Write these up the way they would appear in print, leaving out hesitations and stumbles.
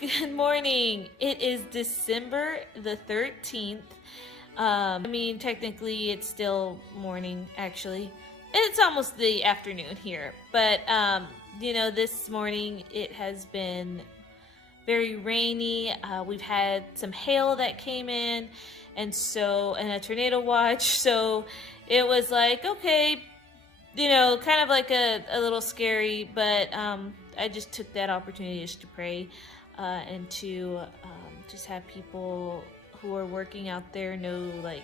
Good morning. It is December the 13th. I mean, technically it's still morning, actually. It's almost the afternoon here. But, this morning it has been very rainy. We've had some hail that came in, and a tornado watch. So it was like, okay, kind of like a little scary, but I just took that opportunity just to pray and to just have people who are working out there know, like,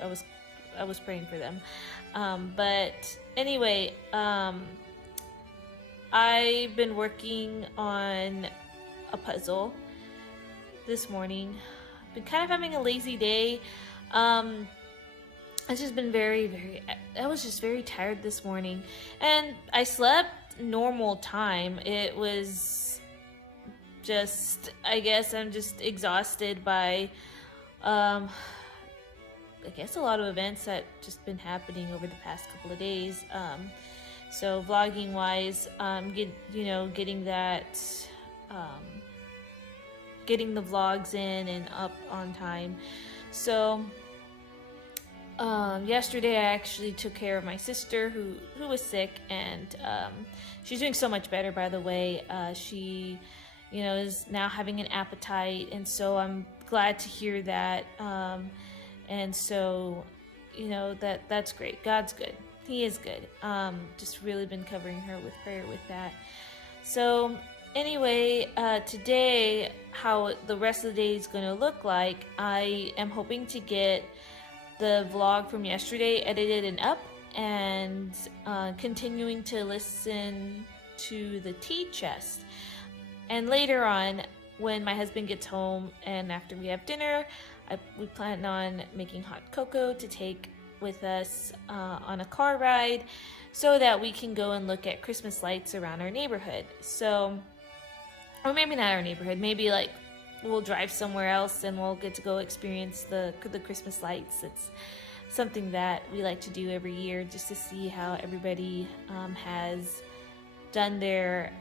I was praying for them. But anyway, I've been working on a puzzle this morning. I've been kind of having a lazy day. It's just been I was just very tired this morning, and I slept normal time. It was just, I guess I'm just exhausted by, I guess a lot of events that just been happening over the past couple of days. So vlogging wise, getting the vlogs in and up on time. So yesterday I actually took care of my sister who was sick, and she's doing so much better, by the way. She is now having an appetite, and so I'm glad to hear that. And so that's great. God's good. He is good. Just really been covering her with prayer with that. So anyway, today, how the rest of the day is going to look like, I am hoping to get the vlog from yesterday edited and up, and continuing to listen to the tea chest. And later on, when my husband gets home and after we have dinner, we plan on making hot cocoa to take with us on a car ride, so that we can go and look at Christmas lights around our neighborhood. So, or maybe not our neighborhood, maybe like we'll drive somewhere else and we'll get to go experience the Christmas lights. It's something that we like to do every year, just to see how everybody has done their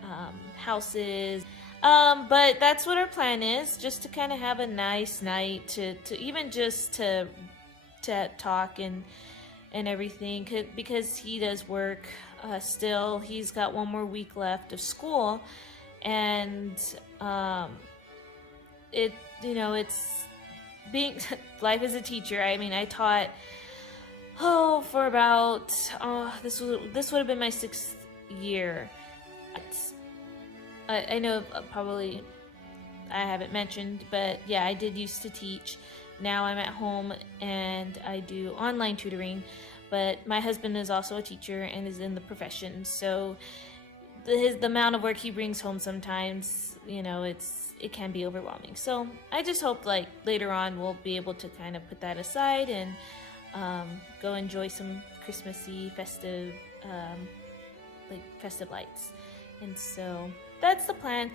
houses. But that's what our plan is, just to kind of have a nice night to even just to talk and everything, because he does work still. He's got one more week left of school, and it's being life as a teacher. I mean, I taught for about this would have been my 6th year. I know probably I haven't mentioned, but yeah, I did used to teach. Now I'm at home and I do online tutoring, but my husband is also a teacher and is in the profession, so the amount of work he brings home sometimes, it can be overwhelming. So I just hope, like, later on we'll be able to kind of put that aside and go enjoy some Christmassy festive lights. And so that's the plan.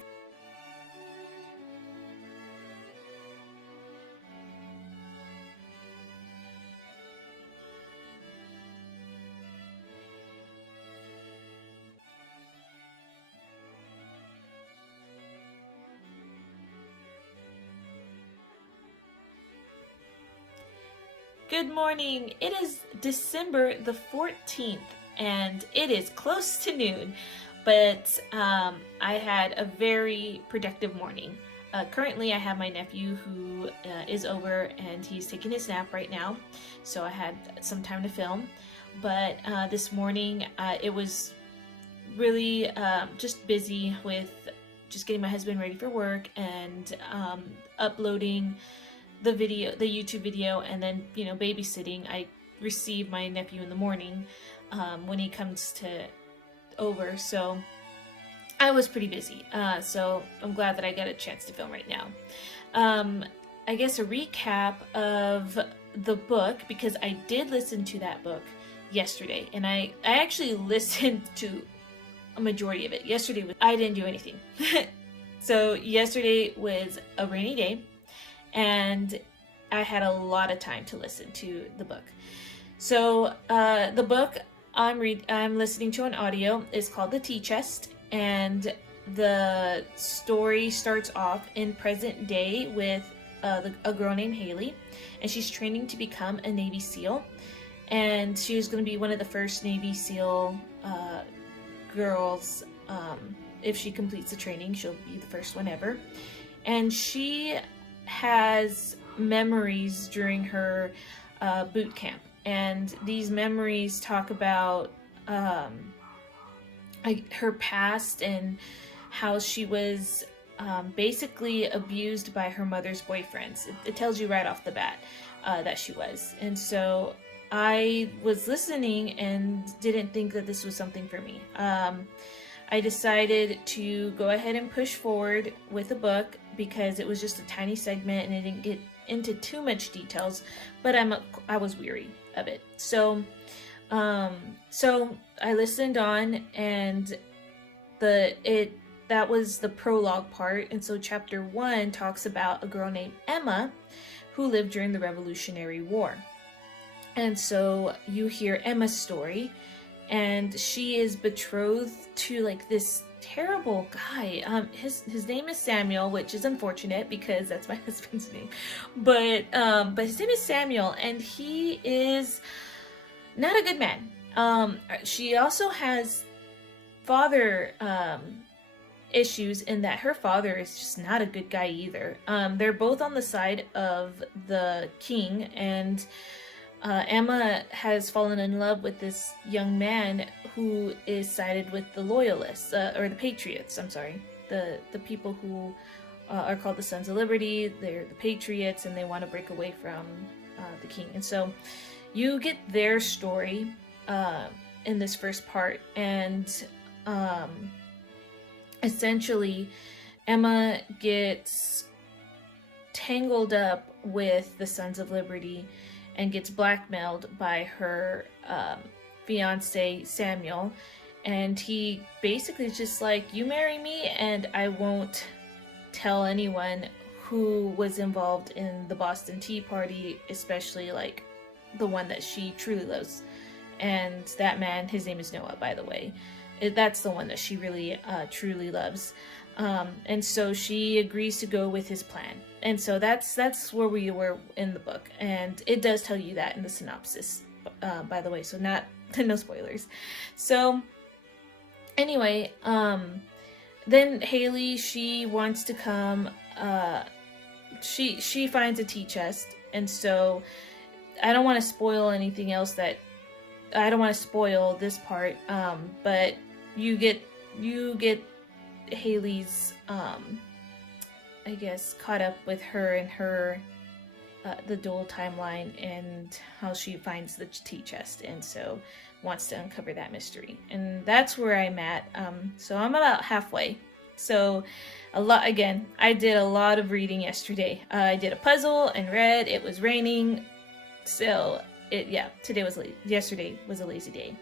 Good morning. It is December the 14th and it is close to noon, but I had a very productive morning. Currently I have my nephew who is over and he's taking his nap right now, so I had some time to film. But this morning it was really just busy with just getting my husband ready for work and uploading the YouTube video, and then babysitting. I receive my nephew in the morning when he comes over, so I was pretty busy. So I'm glad that I got a chance to film right now. I guess a recap of the book, because I did listen to that book yesterday, and I actually listened to a majority of it. Yesterday I didn't do anything. So yesterday was a rainy day, and I had a lot of time to listen to the book. So the book I'm listening to on audio is called The Tea Chest, and the story starts off in present day with a girl named Haley, and she's training to become a Navy SEAL, and she's going to be one of the first Navy SEAL girls. If she completes the training, she'll be the first one ever. And she has memories during her boot camp, and these memories talk about her past and how she was basically abused by her mother's boyfriends. It tells you right off the bat that she was. And so I was listening and didn't think that this was something for me. I decided to go ahead and push forward with the book because it was just a tiny segment and it didn't get into too much details, but I was weary of it. So I listened on, and that was the prologue part. And so chapter 1 talks about a girl named Emma who lived during the Revolutionary War. And so you hear Emma's story, and she is betrothed to like this terrible guy. His name is Samuel, which is unfortunate because that's my husband's name. But his name is Samuel, and he is not a good man. She also has father issues in that her father is just not a good guy either. They're both on the side of the king, and Emma has fallen in love with this young man who is sided with the loyalists, or the patriots, I'm sorry. The people who are called the Sons of Liberty. They're the patriots, and they want to break away from the king. And so you get their story in this first part, and essentially Emma gets tangled up with the Sons of Liberty and gets blackmailed by her fiance Samuel, and he basically is just like, you marry me and I won't tell anyone who was involved in the Boston Tea Party, especially like the one that she truly loves. And that man, his name is Noah, by the way. That's the one that she really truly loves. And so she agrees to go with his plan. And so that's where we were in the book. And it does tell you that in the synopsis, by the way. So no spoilers. So anyway, then Haley, she wants to come. She finds a tea chest. And so I don't want to spoil anything else I don't want to spoil this part, but you get Haley's, I guess, caught up with her and her, the dual timeline and how she finds the tea chest, and so wants to uncover that mystery. And that's where I'm at. So I'm about halfway. So again, I did a lot of reading yesterday. I did a puzzle and read. It was raining, so yesterday was a lazy day.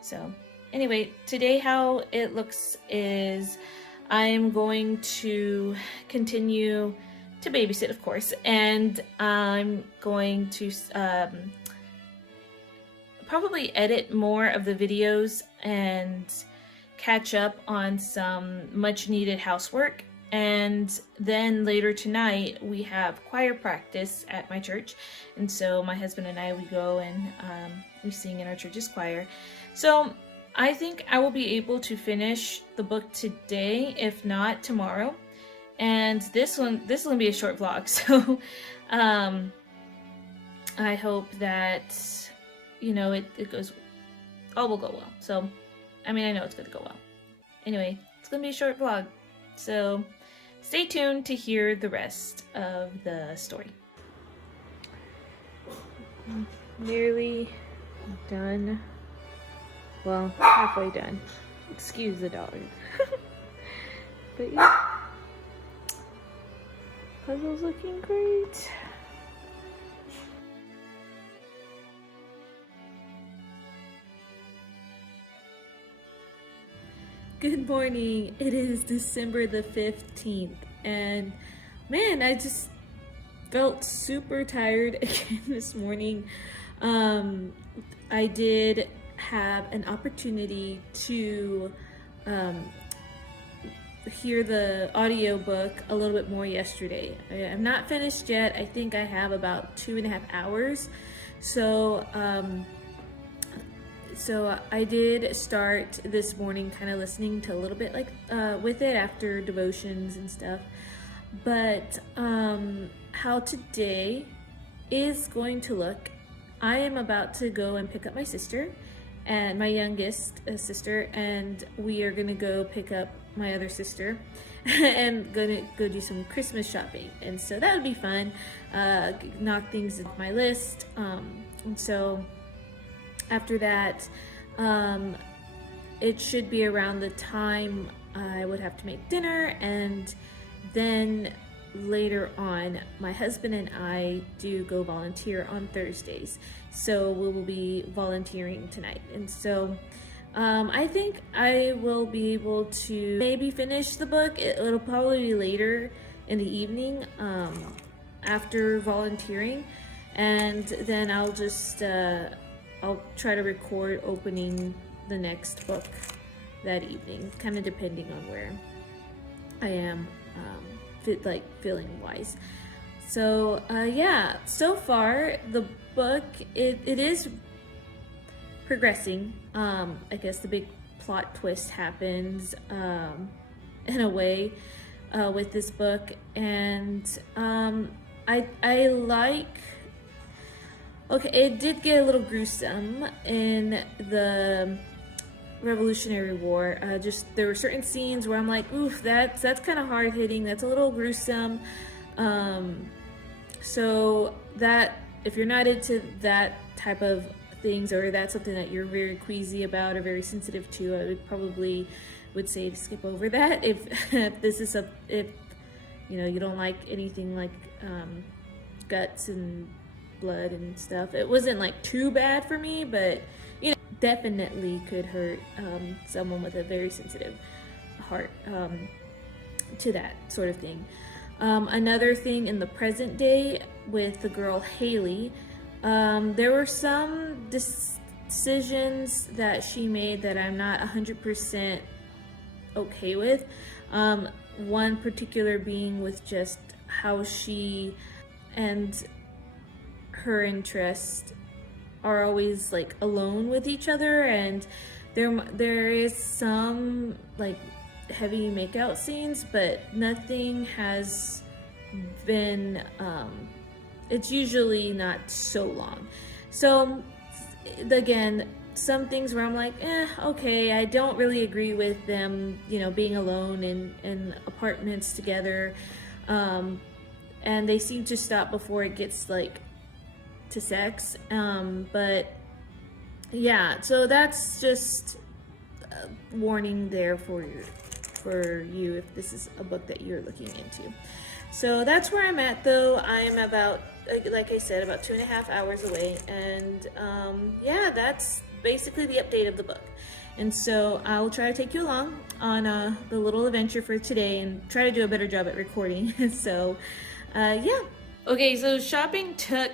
So anyway, today how it looks is I'm going to continue to babysit, of course, and I'm going to probably edit more of the videos and catch up on some much needed housework. And then later tonight we have choir practice at my church, and so my husband and I, we go and we sing in our church's choir. So I think I will be able to finish the book today, if not tomorrow. And this will be a short vlog, so I hope that it goes, all will go well. So I mean, I know it's going to go well. Anyway, it's going to be a short vlog, so stay tuned to hear the rest of the story. Nearly done. Well, halfway done. Excuse the dog. But yeah, puzzle's looking great. Good morning. It is December the 15th, and man, I just felt super tired again this morning. I did have an opportunity to hear the audiobook a little bit more yesterday. I'm not finished yet. I think I have about 2.5 hours. So so I did start this morning kind of listening to a little bit like with it after devotions and stuff. But how today is going to look, I am about to go and pick up my sister and my youngest sister, and we are gonna go pick up my other sister and gonna go do some Christmas shopping. And so that would be fun, knock things off my list. And so after that, it should be around the time I would have to make dinner, and then later on, my husband and I do go volunteer on Thursdays. So we will be volunteering tonight. And so I think I will be able to maybe finish the book. It'll probably be later in the evening after volunteering. And then I'll just, I'll try to record opening the next book that evening, kind of depending on where I am feeling wise. So yeah, so far the book, it is progressing. I guess the big plot twist happens in a way with this book, and I like, okay, it did get a little gruesome in the Revolutionary War. Just there were certain scenes where I'm like, oof, that's kind of hard hitting, that's a little gruesome. So that, if you're not into that type of things, or that's something that you're very queasy about or very sensitive to, I would say to skip over that. If this is if you know, you don't like anything like guts and blood and stuff, it wasn't like too bad for me, but you know, definitely could hurt someone with a very sensitive heart to that sort of thing. Another thing in the present day with the girl Haley, there were some decisions that she made that I'm not 100% okay with. One particular being with just how she and her interest are always like alone with each other, and there is some like heavy makeout scenes, but nothing has been it's usually not so long. So again, some things where I'm like, okay, I don't really agree with them, you know, being alone in apartments together, and they seem to stop before it gets like to sex, but yeah, so that's just a warning there for you if this is a book that you're looking into. So that's where I'm at, though. I am about, like I said, about 2.5 hours away, and yeah, that's basically the update of the book. And so I will try to take you along on the little adventure for today and try to do a better job at recording. So yeah. Okay, so shopping took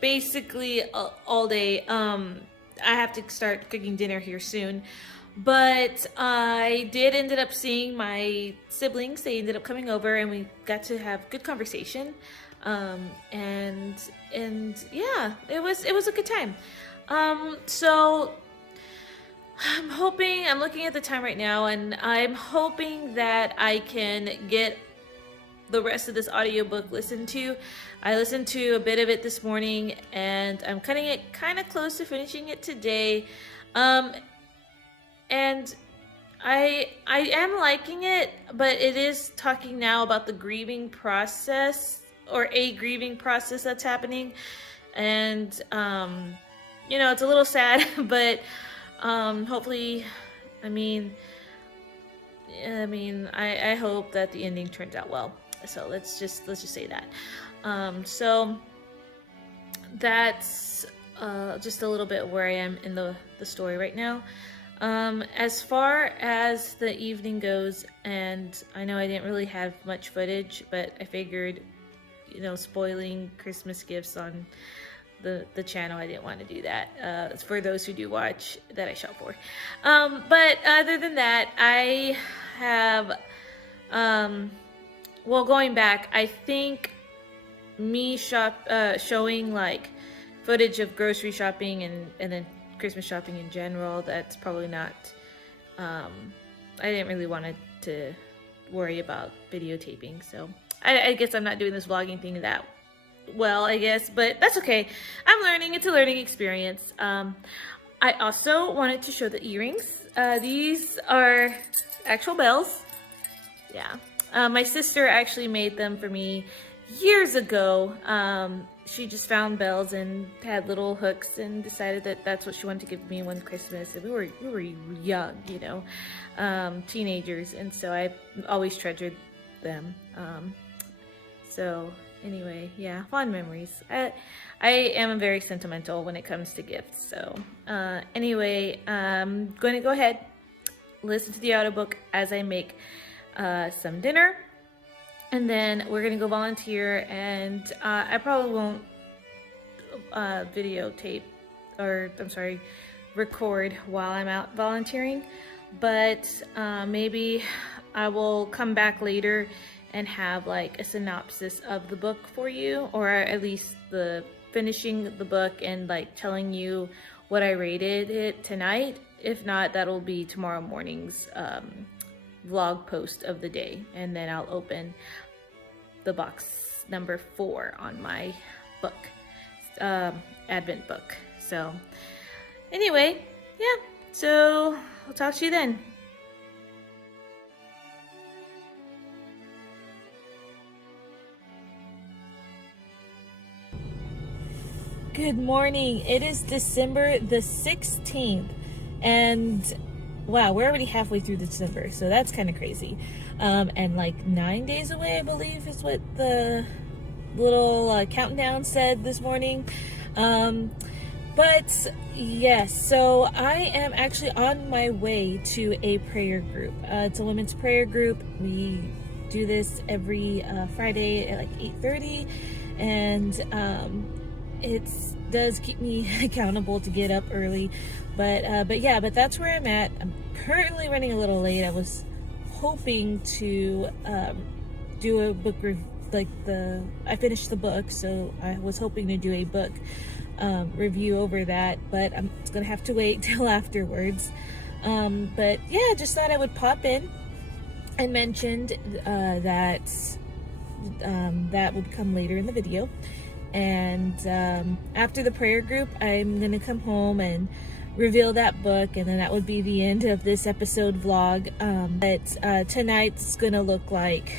basically all day. I have to start cooking dinner here soon, but I did ended up seeing my siblings. They ended up coming over and we got to have good conversation, and yeah, it was a good time. So I'm looking at the time right now, and I'm hoping that I can get the rest of this audiobook listened to. I listened to a bit of it this morning, and I'm cutting it kind of close to finishing it today. And I am liking it, but it is talking now about the grieving process, or a grieving process that's happening. And you know, it's a little sad, but hopefully, I hope that the ending turns out well. So let's just say that. So that's just a little bit where I am in the story right now. As far as the evening goes, and I know I didn't really have much footage, but I figured, you know, spoiling Christmas gifts on the channel. I didn't want to do that. It's for those who do watch that I shop for. But other than that, I have, well, going back, I think me showing like footage of grocery shopping and then Christmas shopping in general, that's probably not, I didn't really want to worry about videotaping, so I guess I'm not doing this vlogging thing that well, I guess, but that's okay. I'm learning. It's a learning experience. I also wanted to show the earrings. These are actual bells. Yeah. My sister actually made them for me years ago. She just found bells and had little hooks and decided that that's what she wanted to give me one Christmas. And we were young, you know, teenagers, and so I always treasured them. So anyway, yeah, fond memories. I am very sentimental when it comes to gifts. So anyway, I'm going to go ahead, listen to the audiobook as I make some dinner. And then we're gonna go volunteer, and I probably won't videotape, or I'm sorry, record while I'm out volunteering, but maybe I will come back later and have like a synopsis of the book for you, or at least the finishing the book and like telling you what I rated it tonight. If not, that'll be tomorrow morning's vlog post of the day, and then I'll open the box number 4 on my book, Advent book. So anyway, yeah, so I'll talk to you then. Good morning. It is December the 16th, and wow, we're already halfway through December, so that's kind of crazy. And like 9 days away, I believe, is what the little countdown said this morning. But yes, so I am actually on my way to a prayer group. It's a women's prayer group. We do this every Friday at like 8:30, and it does keep me accountable to get up early, but that's where I'm at. I'm currently running a little late. I was hoping to do a book I finished the book, so I was hoping to do a book review over that, but I'm gonna have to wait till afterwards. But yeah, just thought I would pop in. I mentioned that that would come later in the video. And after the prayer group, I'm gonna come home and reveal that book, and then that would be the end of this episode vlog. But tonight's gonna look like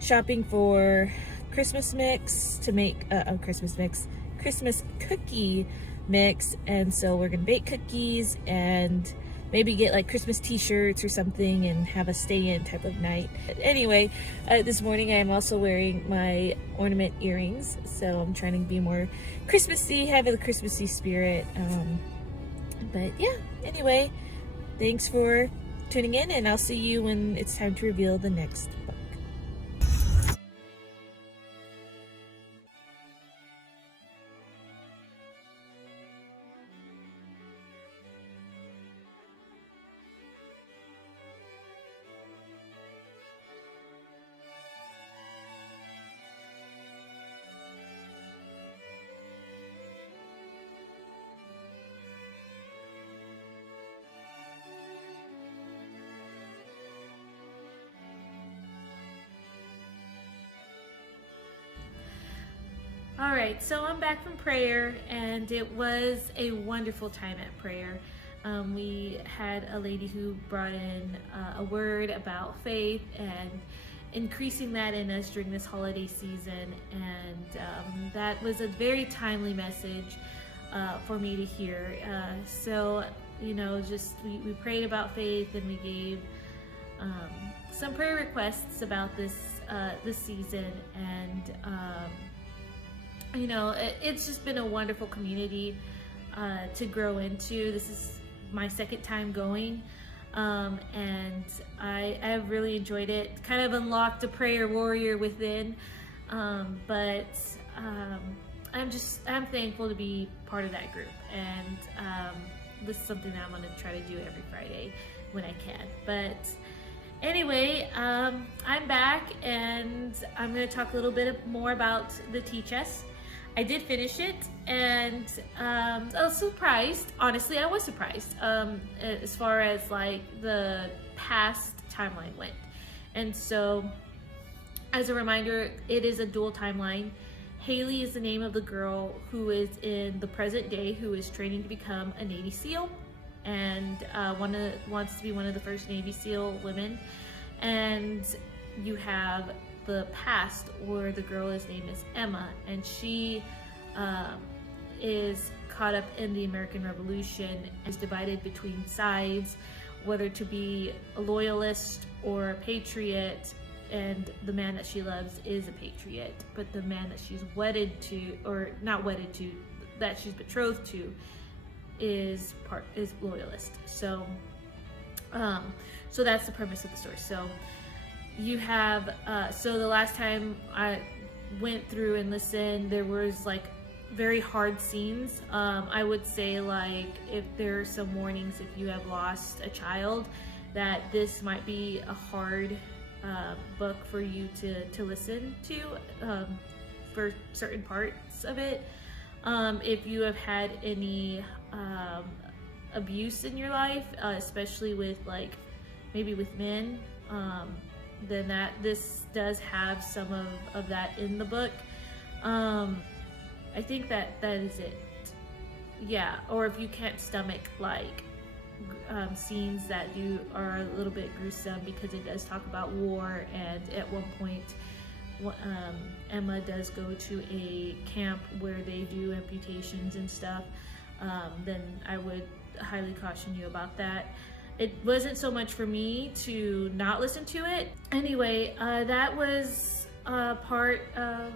shopping for Christmas mix to make Christmas cookie mix. And so we're gonna bake cookies and maybe get like Christmas t-shirts or something and have a stay-in type of night. Anyway, this morning I'm also wearing my ornament earrings, so I'm trying to be more Christmassy, have a Christmassy spirit. But yeah, anyway, thanks for tuning in, and I'll see you when it's time to reveal the next book. All right, so I'm back from prayer, and it was a wonderful time at prayer. We had a lady who brought in a word about faith and increasing that in us during this holiday season, and that was a very timely message for me to hear. So, you know, just we prayed about faith, and we gave some prayer requests about this season, and you know, it's just been a wonderful community to grow into. This is my second time going, and I have really enjoyed it. Kind of unlocked a prayer warrior within, but I'm thankful to be part of that group, and this is something that I'm gonna try to do every Friday when I can. But anyway, I'm back, and I'm gonna talk a little bit more about the tea chest. I did finish it, and I was surprised. Honestly, I was surprised as far as like the past timeline went. And so, as a reminder, it is a dual timeline. Haley is the name of the girl who is in the present day, who is training to become a Navy SEAL, and wants to be one of the first Navy SEAL women. And you have the past, where the girl is named as Emma, and she is caught up in the American Revolution, is divided between sides, whether to be a loyalist or a patriot. And the man that she loves is a patriot, but the man that she's wedded to, or not wedded to, that she's betrothed to, is loyalist. So so that's the premise of the story. So you have so the last time I went through and listened, there was like very hard scenes. I would say, like, if there are some warnings, if you have lost a child, that this might be a hard book for you to listen to for certain parts of it. If you have had any abuse in your life, especially with like maybe with men, then this does have some of that in the book. I think that is it. Yeah, or if you can't stomach like scenes that are a little bit gruesome, because it does talk about war, and at one point Emma does go to a camp where they do amputations and stuff, then I would highly caution you about that. It wasn't so much for me to not listen to it. Anyway, that was part of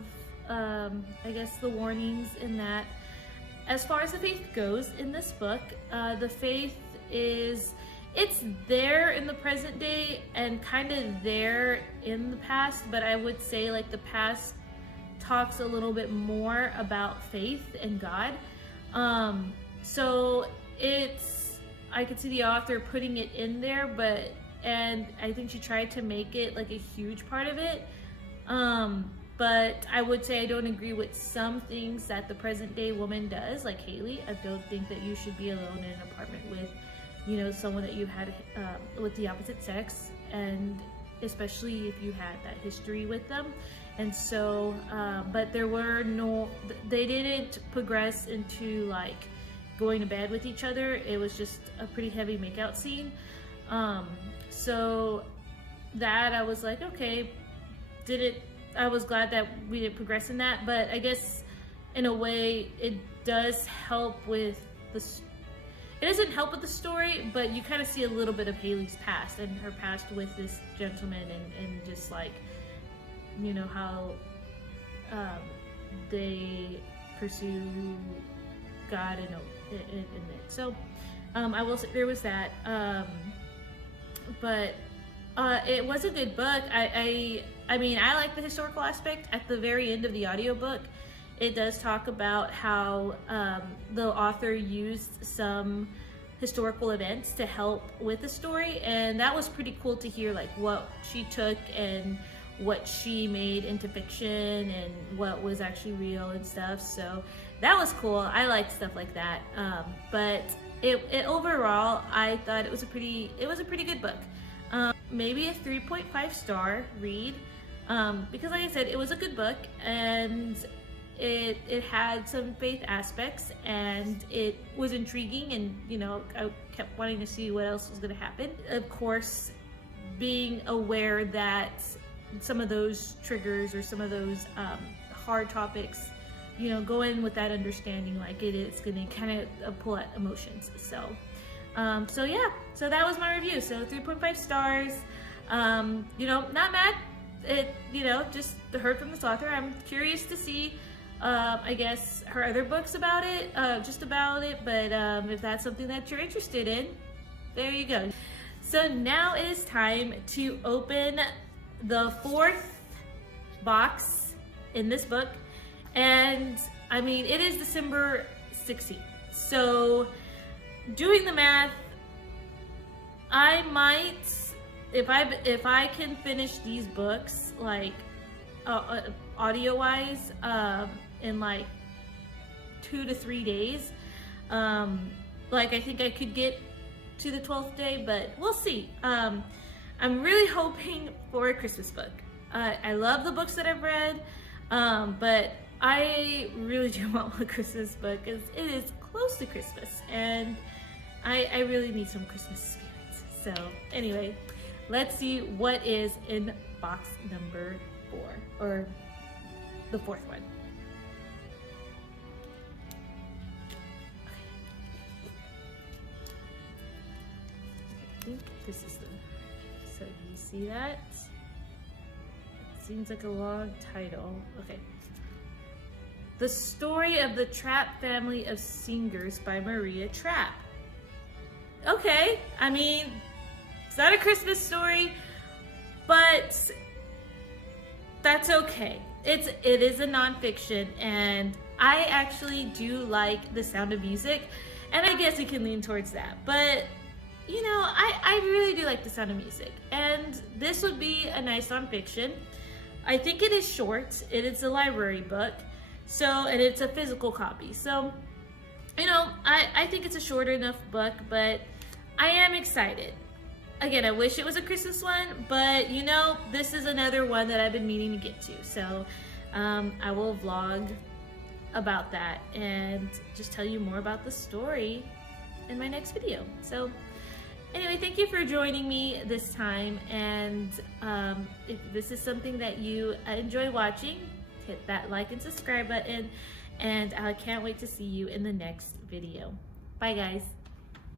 I guess the warnings in that. As far as the faith goes in this book, the faith it's there in the present day and kind of there in the past, but I would say like the past talks a little bit more about faith and God. So I could see the author putting it in there, and I think she tried to make it like a huge part of it. But I would say I don't agree with some things that the present day woman does, like Haley. I don't think that you should be alone in an apartment with, someone that you had with the opposite sex, and especially if you had that history with them. And so, but they didn't progress into like going to bed with each other. It was just a pretty heavy makeout scene. So that I was like, okay, I was glad that we didn't progress in that, but I guess in a way it does help with it doesn't help with the story, but you kind of see a little bit of Haley's past and her past with this gentleman, and just like, how they pursue God in it. So I will say there was that, but it was a good book. I mean, I like the historical aspect. At the very end of the audiobook, it does talk about how the author used some historical events to help with the story, and that was pretty cool to hear, like what she took and what she made into fiction and what was actually real and stuff. So that was cool. I like stuff like that. But it overall, I thought it was a pretty good book. Maybe a 3.5 star read, because like I said, it was a good book, and it had some faith aspects, and it was intriguing, and I kept wanting to see what else was going to happen. Of course, being aware that some of those triggers or some of those hard topics, go in with that understanding, like it is going to kind of pull at emotions. So yeah, so that was my review. So 3.5 stars. Not mad. It, just heard from this author. I'm curious to see, I guess, her other books about it, but if that's something that you're interested in, there you go. So now it is time to open the fourth box in this book, and I mean, it is December 16th. So doing the math, I might, if I can finish these books, like audio wise, in like 2 to 3 days, like I think I could get to the 12th day, but we'll see. I'm really hoping for a Christmas book. I love the books that I've read, but I really do want a Christmas book because it is close to Christmas and I really need some Christmas spirits. So anyway, let's see what is in box number 4, or the 4th one. I think this is so you see that? It seems like a long title. Okay. The Story of the Trapp Family of Singers by Maria Trapp. Okay, I mean, it's not a Christmas story, but that's okay. It is a nonfiction, and I actually do like The Sound of Music, and I guess it can lean towards that. But you know, I really do like The Sound of Music, and this would be a nice nonfiction. I think it is short. It is a library book, so, and it's a physical copy. So, you know, I think it's a short enough book, but I am excited. Again, I wish it was a Christmas one, but you know, this is another one that I've been meaning to get to. So I will vlog about that and just tell you more about the story in my next video. So anyway, thank you for joining me this time. And if this is something that you enjoy watching, hit that like and subscribe button. And I can't wait to see you in the next video. Bye guys.